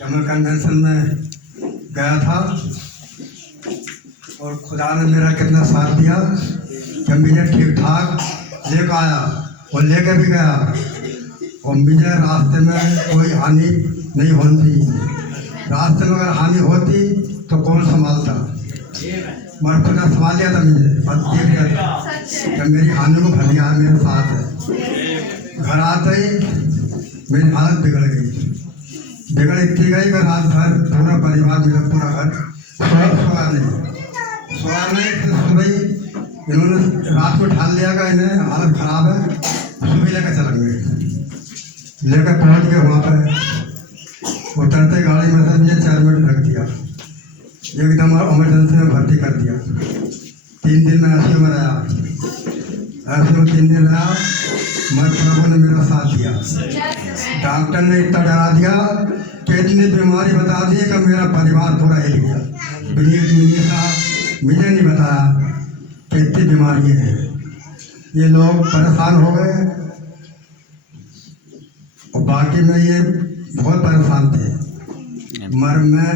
जब मैं कन्वेंशन में गया था और खुदा ने मेरा कितना साथ दिया। जब मुझे ठीक ठाक लेकर आया और लेके भी गया और मुझे रास्ते में कोई हानि नहीं होती। रास्ते में अगर हानि होती तो कौन संभालता, मगर खुदा संभाल लिया था मुझे, बस देख लिया था। जब मेरी हानि को भर दिया मेरे साथ है। घर आते ही मेरी हालत बिगड़ गई, बिगड़ इतनी गई कि रात भर पूरा परिवार मेरा पूरा घर सोया नहीं। फिर सुबह इन्होंने रात को ठान लिया कि इन्हें हालत खराब है, सुबह लेकर चलेंगे। लेकर पहुंच गए वहाँ पर। उतरते गाड़ी में से मुझे 4 मिनट रख दिया, एकदम इमरजेंसी में भर्ती कर दिया। 3 दिन में ICU में रहा। ICU में 3 दिन रहा, मगर प्रभु ने मेरा साथ दिया। डॉक्टर ने इतना डरा दिया कि इतनी बीमारी बता दी कि मेरा परिवार पूरा हिल गया। मुझे नहीं बताया कि इतनी बीमारी है। ये लोग परेशान हो गए और बाकी में ये बहुत परेशान थे, मगर मैं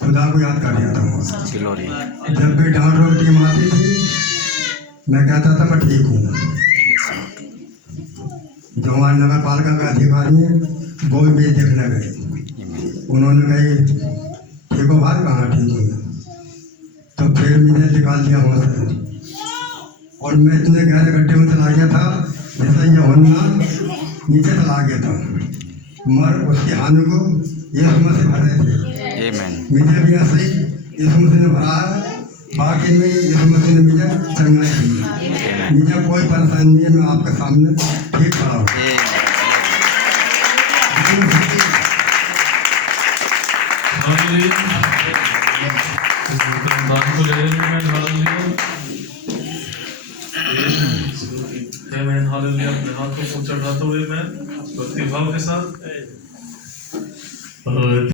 खुदा को याद कर रहा था। जब भी डांट रोड टीम आती थी मैं कहता था मैं ठीक हूँ। जो हमारे नगर पालिका का अधिकारी है वो भी मुझे देखने गए। उन्होंने कही ठीक हो भाई, कहाँ ठीक हूँ। तो फिर मुझे निकाल दिया वहाँ से और मैं इतने गहरे गड्ढे में चला गया था जैसे ये होना नीचे चला गया था, मगर उसकी हानि को यीशु मसीह भर रहे थे। मुझे भी ऐसे ही यीशु मसीह ने भरा है। बाकी में यीशु मसीह ने मुझे चंगाई दी। मुझे कोई परेशानी नहीं है, मैं आपके सामने ठीक खड़ा हूँ। हालेलुया। अपने हाथों को चढ़ाते हुए मैं भक्ति भाव के साथ